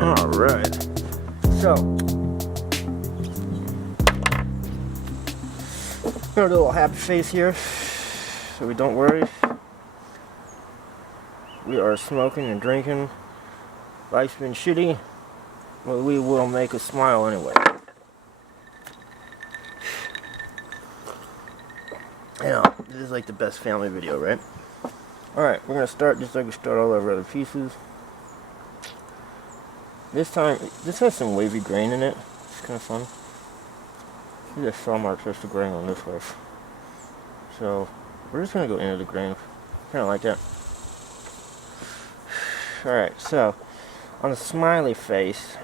Alright, so I'm gonna do a little happy face here so we don't worry. We are smoking and drinking. Life's been shitty, but we will make a smile anyway. You know, this is like the best family video, right? Alright, we're gonna start just like we start all our other pieces. This time, this has some wavy grain in it. It's kind of fun. See the saw marks, there's the grain on this way. So, we're just going to go into the grain. Kind of like that. Alright, so, on the smiley face,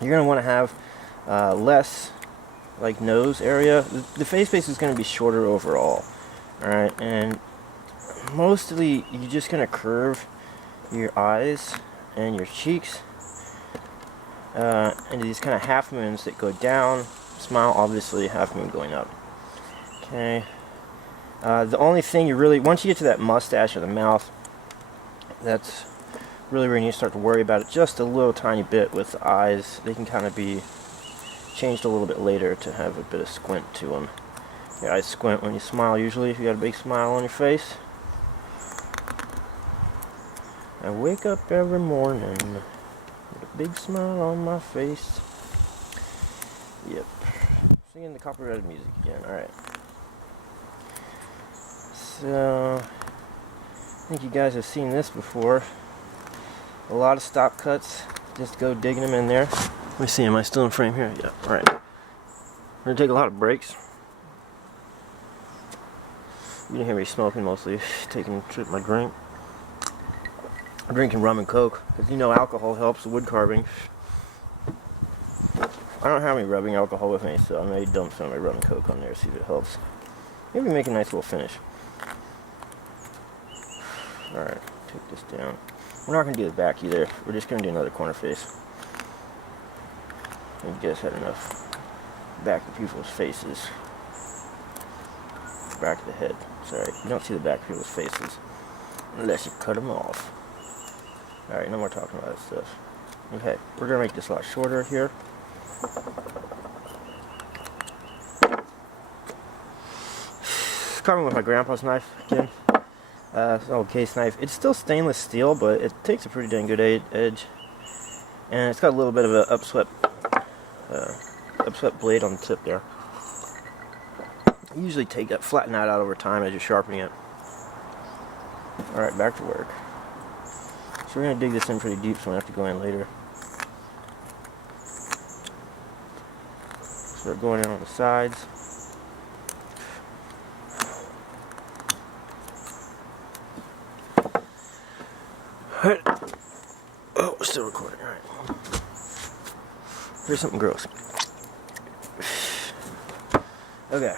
you're going to want to have less, like, nose area. The face base is going to be shorter overall. Alright, and mostly, you're just going to curve your eyes and your cheeks into these kind of half moons that go down. Smile, obviously, half moon going up. Okay. The only thing you really, once you get to that mustache or the mouth, that's really where you need to start to worry about it just a little tiny bit with the eyes. They can kind of be changed a little bit later to have a bit of squint to them. Your eyes squint when you smile usually, if you got a big smile on your face. I wake up every morning with a big smile on my face. Yep. Singing the copyrighted music again. Alright. So, I think you guys have seen this before. A lot of stop cuts. Just go digging them in there. Let me see, am I still in frame here? Yeah. Alright. We're going to take a lot of breaks. You can hear me smoking mostly. Taking a trip my drink. I'm drinking rum and coke, because you know alcohol helps with wood carving. I don't have any rubbing alcohol with me, so I may dump some of my rum and coke on there, see if it helps. Maybe make a nice little finish. Alright, take this down. We're not going to do the back either. We're just going to do another corner face. You guys had enough back of people's faces. Back of the head. Sorry, you don't see the back of people's faces unless you cut them off. Alright, no more talking about that stuff. Okay, we're going to make this a lot shorter here. Carving with my grandpa's knife again. It's an old case knife. It's still stainless steel, but it takes a pretty dang good edge. And it's got a little bit of an upswept blade on the tip there. I usually flatten that out over time as you're sharpening it. Alright, back to work. So we're going to dig this in pretty deep, so I have to go in later. So we're going in on the sides. Alright. Oh, we're still recording. Alright. Here's something gross. Okay.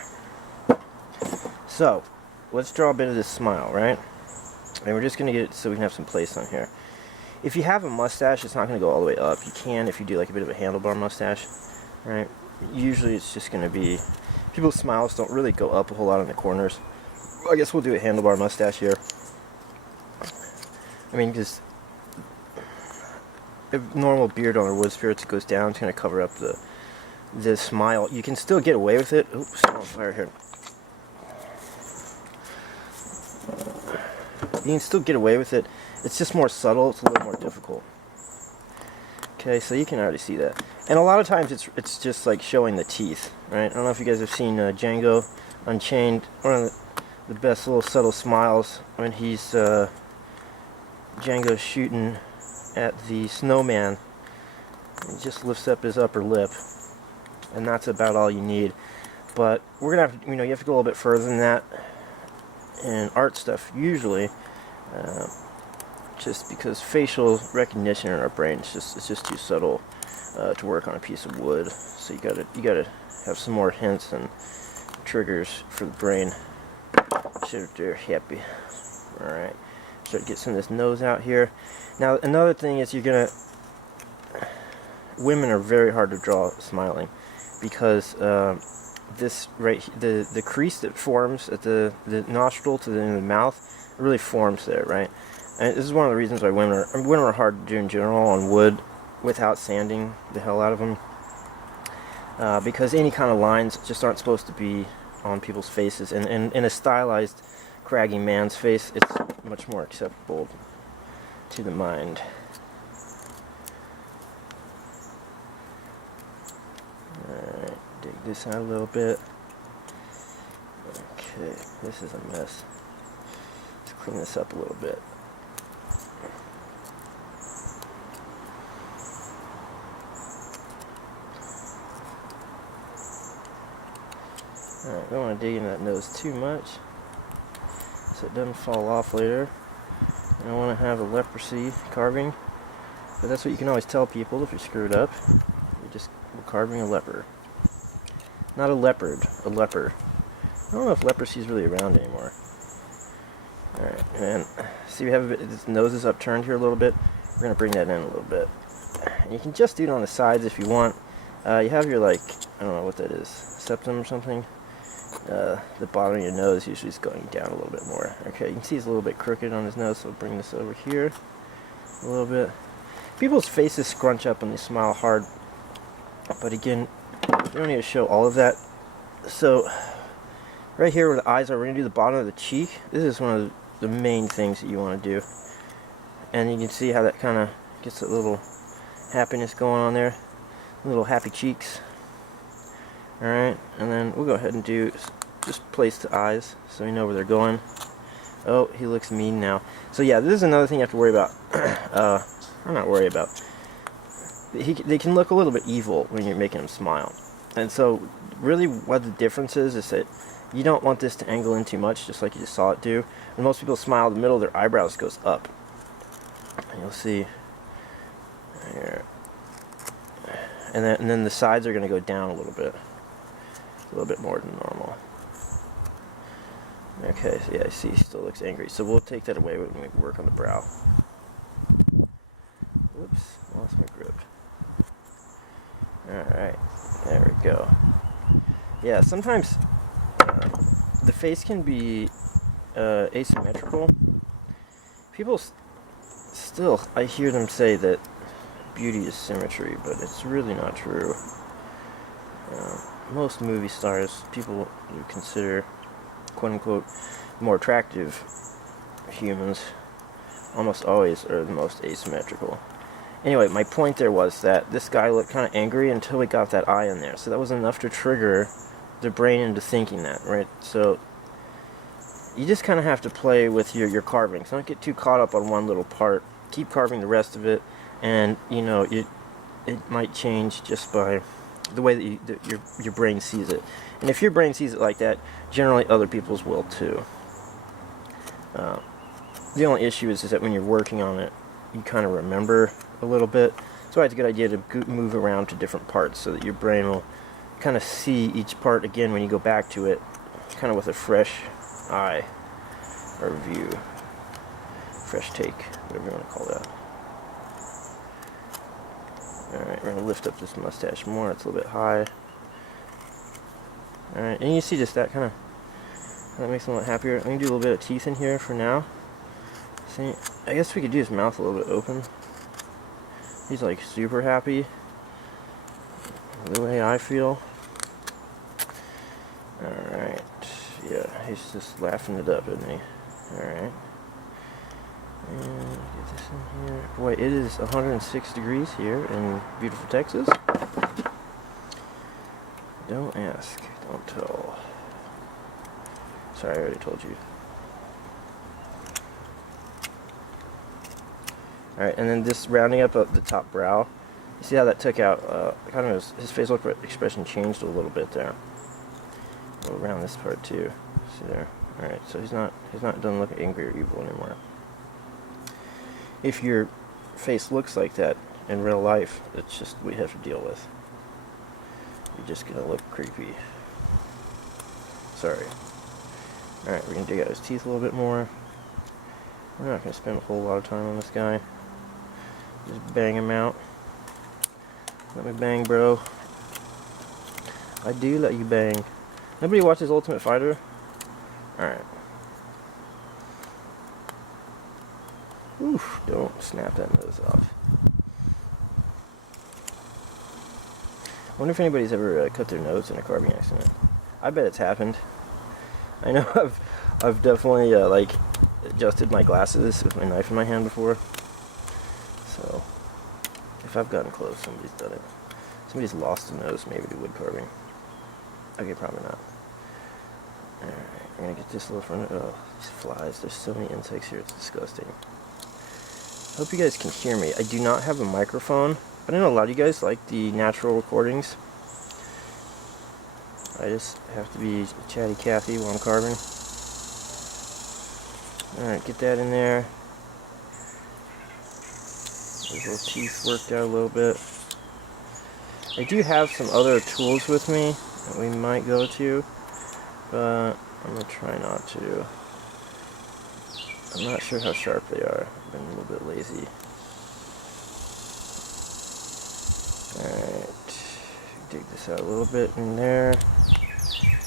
So, let's draw a bit of this smile, right? And we're just going to get it so we can have some place on here. If you have a mustache, it's not going to go all the way up. You can if you do like a bit of a handlebar mustache, right? Usually it's just going to be, people's smiles don't really go up a whole lot in the corners. I guess we'll do a handlebar mustache here. I mean, just a normal beard on a wood spirits goes down, it's going to cover up the smile. You can still get away with it. Oops, I'm on fire here. You can still get away with it. It's just more subtle. It's a little more difficult. Okay, so you can already see that. And a lot of times it's just like showing the teeth, right? I don't know if you guys have seen Django Unchained. One of the best little subtle smiles when he's Django shooting at the snowman. He just lifts up his upper lip, and that's about all you need. But we're gonna have to, you have to go a little bit further than that in art stuff usually. Just because facial recognition in our brain it's just too subtle to work on a piece of wood. So you gotta have some more hints and triggers for the brain so they're happy. All right, start to get some of this nose out here. Now another thing is women are very hard to draw smiling because this the crease that forms at the nostril to the end of the mouth, it really forms there, right? And this is one of the reasons why women are hard to do in general on wood without sanding the hell out of them, because any kind of lines just aren't supposed to be on people's faces, and in a stylized, craggy man's face, it's much more acceptable to the mind. Alright, dig this out a little bit. Okay, this is a mess. Let's clean this up a little bit. Alright, don't want to dig in that nose too much so it doesn't fall off later. I don't want to have a leprosy carving, but that's what you can always tell people if you're screwed up. We're carving a leper. Not a leopard, a leper. I don't know if leprosy is really around anymore. Alright, and see we have his nose is upturned here a little bit. We're going to bring that in a little bit. And you can just do it on the sides if you want. You have your, like, I don't know what that is, septum or something. The bottom of your nose usually is going down a little bit more. Okay, you can see it's a little bit crooked on his nose, so we'll bring this over here a little bit. People's faces scrunch up when they smile hard, but again, you don't need to show all of that. So, right here where the eyes are, we're going to do the bottom of the cheek. This is one of the main things that you want to do. And you can see how that kind of gets a little happiness going on there. Little happy cheeks. Alright, and then we'll go ahead and just place the eyes so we know where they're going. Oh, he looks mean now. So yeah, this is another thing you have to worry about. Or not worry about. They can look a little bit evil when you're making them smile. And so, really what the difference is that you don't want this to angle in too much, just like you just saw it do. When most people smile, the middle of their eyebrows goes up. And you'll see here. And then the sides are going to go down a little bit. A little bit more than normal. Okay, so yeah, I see he still looks angry. So we'll take that away when we work on the brow. Whoops, lost my grip. Alright, there we go. Yeah, sometimes the face can be asymmetrical. People still, I hear them say that beauty is symmetry, but it's really not true. Most movie stars, people you consider quote-unquote more attractive humans, almost always are the most asymmetrical. Anyway, my point there was that this guy looked kind of angry until we got that eye in there, so that was enough to trigger the brain into thinking that, right? So you just kind of have to play with your carving. So don't get too caught up on one little part. Keep carving the rest of it, and you know it might change just by the way that your brain sees it. And if your brain sees it like that, generally other people's will too. The only issue is that when you're working on it, you kind of remember a little bit. So it's a good idea to move around to different parts so that your brain will kind of see each part again when you go back to it, kind of with a fresh eye or view, fresh take, whatever you want to call that. Alright, we're going to lift up this mustache more. It's a little bit high. Alright, and you see just that kind of, that makes him a little happier. I'm going to do a little bit of teeth in here for now. See, I guess we could do his mouth a little bit open. He's like super happy. The way I feel. Alright, yeah, he's just laughing it up, isn't he? Alright. And get this in here. Boy, it is 106 degrees here in beautiful Texas. Don't ask, don't tell. Sorry, I already told you. Alright, and then this rounding up of the top brow. You see how that took out, kind of his facial expression changed a little bit there. We'll round this part too. See there? Alright, so he's not doesn't look angry or evil anymore. If your face looks like that in real life, it's just what you have to deal with. You're just gonna look creepy. Sorry. Alright, we're gonna dig out his teeth a little bit more. We're not gonna spend a whole lot of time on this guy. Just bang him out. Let me bang, bro. I do let you bang. Nobody watches Ultimate Fighter? Alright. Oof, don't snap that nose off. I wonder if anybody's ever cut their nose in a carving accident. I bet it's happened. I know I've definitely like adjusted my glasses with my knife in my hand before. So if I've gotten close, somebody's done it. Somebody's lost a nose maybe to wood carving. Okay, probably not. Alright, we're gonna get this little front. Oh, these flies. There's so many insects here, it's disgusting. Hope you guys can hear me. I do not have a microphone, but I know a lot of you guys like the natural recordings. I just have to be chatty Cathy while I'm carving. Alright, get that in there. Those little teeth worked out a little bit. I do have some other tools with me that we might go to, but I'm going to try not to. I'm not sure how sharp they are. I've been a little bit lazy. Alright, dig this out a little bit in there.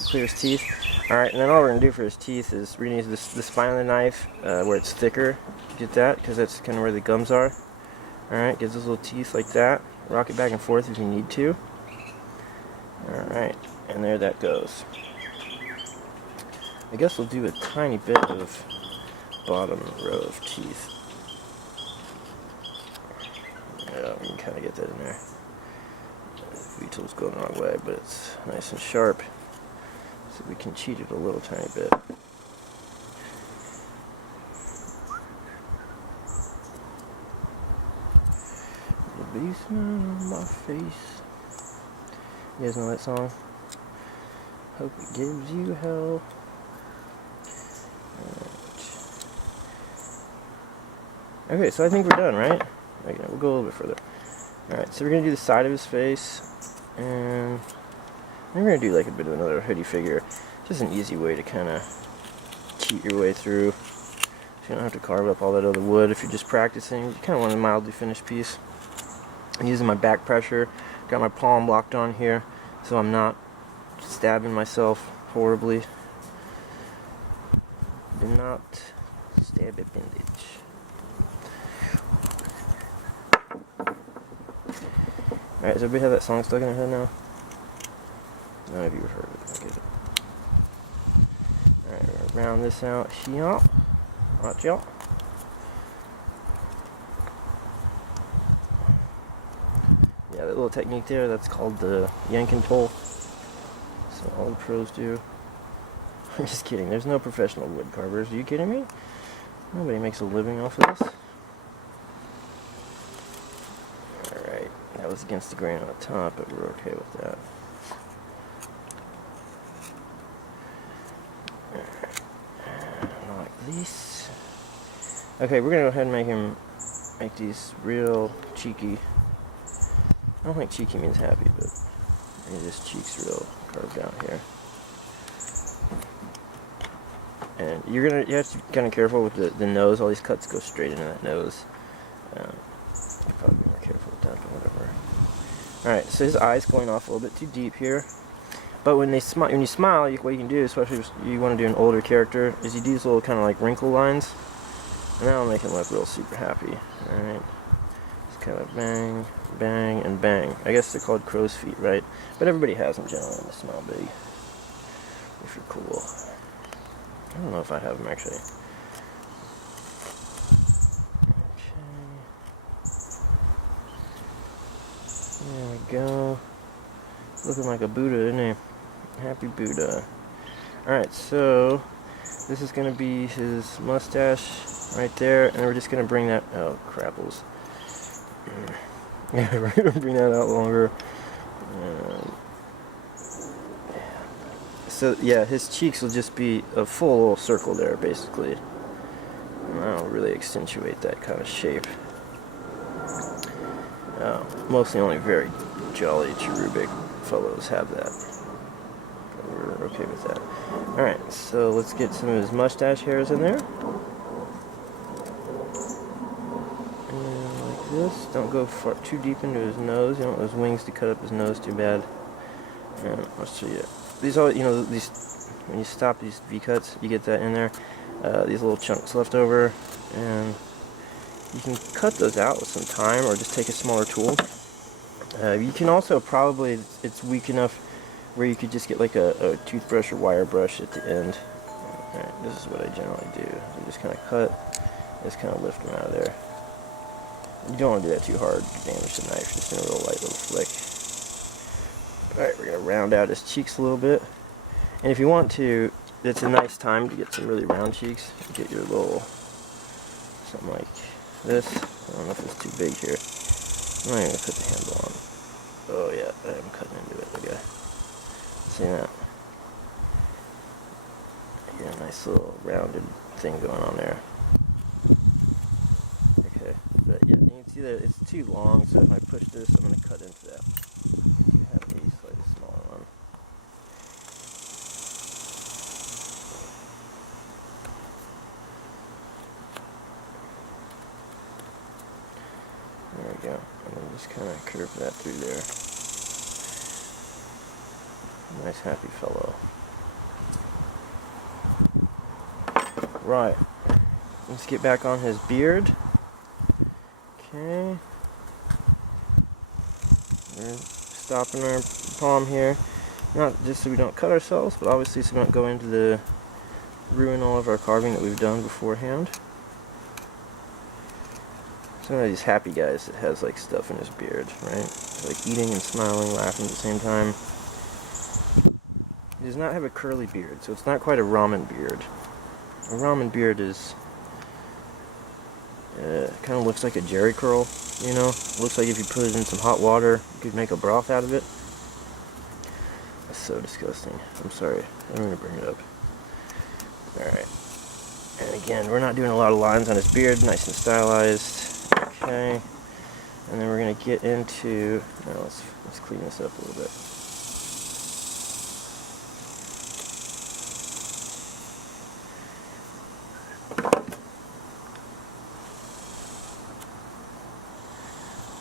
Clear his teeth. Alright, and then all we're going to do for his teeth is we're going to use the spine of the knife where it's thicker. Get that? Because that's kind of where the gums are. Alright, get those little teeth like that. Rock it back and forth if you need to. Alright, and there that goes. I guess we'll do a tiny bit of bottom row of teeth. Yeah, we can kind of get that in there. The V-tool's going the wrong way, but it's nice and sharp. So we can cheat it a little tiny bit. The basement on my face. You guys know that song? Hope it gives you hell. Okay, so I think we're done, right? Okay, we'll go a little bit further. Alright, so we're going to do the side of his face, and we're going to do like a bit of another hoodie figure. Just an easy way to kind of cheat your way through. So you don't have to carve up all that other wood if you're just practicing. You kind of want a mildly finished piece. I'm using my back pressure. Got my palm locked on here, so I'm not stabbing myself horribly. Do not stab a bandage. Alright, does everybody have that song stuck in their head now? None of you have heard it. I get it. Alright, we're gonna round this out here. Watch y'all. Yeah, that little technique there, that's called the yank and pull. So all the pros do. I'm just kidding, there's no professional wood carvers. Are you kidding me? Nobody makes a living off of this. Alright, that was against the grain on the top, but we're okay with that. Like this. Okay, we're gonna go ahead and make these real cheeky. I don't think cheeky means happy, but this cheek's real carved out here. And you have to be kind of careful with the nose. All these cuts go straight into that nose. You'll probably be more careful with that, but whatever. Alright, so his eye's going off a little bit too deep here. But when you smile, what you can do, especially if you want to do an older character, is you do these little kind of like wrinkle lines. And that'll make him look real super happy. Alright. Just kind of bang, bang, and bang. I guess they're called crow's feet, right? But everybody has them generally, and they smile big. If you're cool. I don't know if I have them actually. Okay. There we go. Looking like a Buddha, isn't he? Happy Buddha. Alright, so this is going to be his mustache right there, and we're just going to bring that... Oh, crapples. Yeah, we're going to bring that out longer. So, yeah, his cheeks will just be a full little circle there, basically. And that'll really accentuate that kind of shape. Mostly only very jolly, cherubic fellows have that. But we're okay with that. Alright, so let's get some of his mustache hairs in there. And like this. Don't go too deep into his nose. You don't want those wings to cut up his nose too bad. And I'll show you these all, you know, these, when you stop these V-cuts, you get that in there. These little chunks left over, and you can cut those out with some time, or just take a smaller tool. You can also probably, it's weak enough where you could just get like a toothbrush or wire brush at the end. Alright, this is what I generally do. You just kind of cut, just kind of lift them out of there. You don't want to do that too hard to damage the knife, just in a real light little flick. Alright, we're going to round out his cheeks a little bit. And if you want to, it's a nice time to get some really round cheeks. Get your little, something like this. I don't know if it's too big here. I'm not even going to put the handle on. Oh yeah, I'm cutting into it, okay. See that? Get a nice little rounded thing going on there. Okay, but yeah, you can see that it's too long, so if I push this, I'm going to cut into that. I do have a slightly smaller one. There we go. And then just kind of curve that through there. Nice happy fellow. Right. Let's get back on his beard. Okay. We're stopping our palm here. Not just so we don't cut ourselves, but obviously so we don't go into the ruin all of our carving that we've done beforehand. Some of these happy guys that has like stuff in his beard, right? Like eating and smiling, laughing at the same time. He does not have a curly beard, so it's not quite a ramen beard. A ramen beard is kind of looks like a jerry curl, you know? Looks like if you put it in some hot water, you could make a broth out of it. That's so disgusting. I'm sorry. I'm going to bring it up. Alright. And again, we're not doing a lot of lines on his beard. Nice and stylized. Okay. And then we're going to get into... Now let's clean this up a little bit.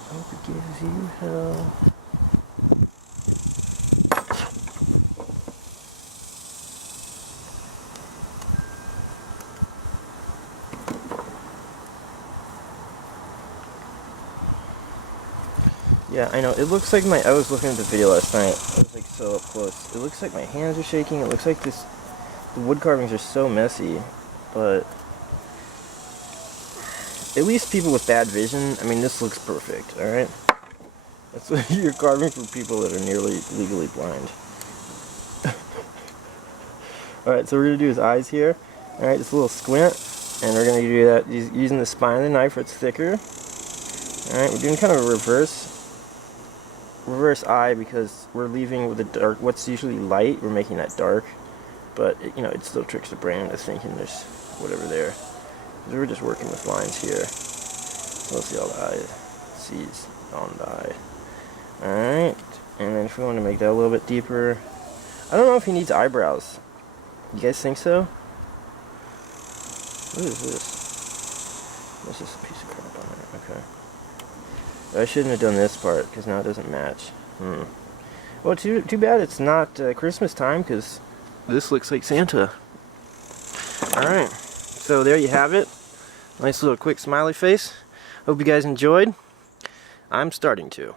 Hope it gives you hell. Yeah, I know, it looks like I was looking at the video last night, I was like so up close. It looks like my hands are shaking, it looks like the wood carvings are so messy, but at least people with bad vision, I mean, this looks perfect, alright? That's what you're carving for people that are nearly legally blind. Alright, so we're going to do his eyes here. Alright, just a little squint, and we're going to do that using the spine of the knife where it's thicker. Alright, we're doing kind of a reverse eye because we're leaving with the dark, what's usually light, we're making that dark, but it, you know, it still tricks the brain into thinking there's whatever there. We're just working with lines here. So let's see all the eye seeds on the eye. Alright, and then if we want to make that a little bit deeper, I don't know if he needs eyebrows. You guys think so? What is this? That's just a piece of crap on there, okay. I shouldn't have done this part, because now it doesn't match. Well, too bad it's not Christmas time, because this looks like Santa. Alright, so there you have it. Nice little quick smiley face. Hope you guys enjoyed. I'm starting to.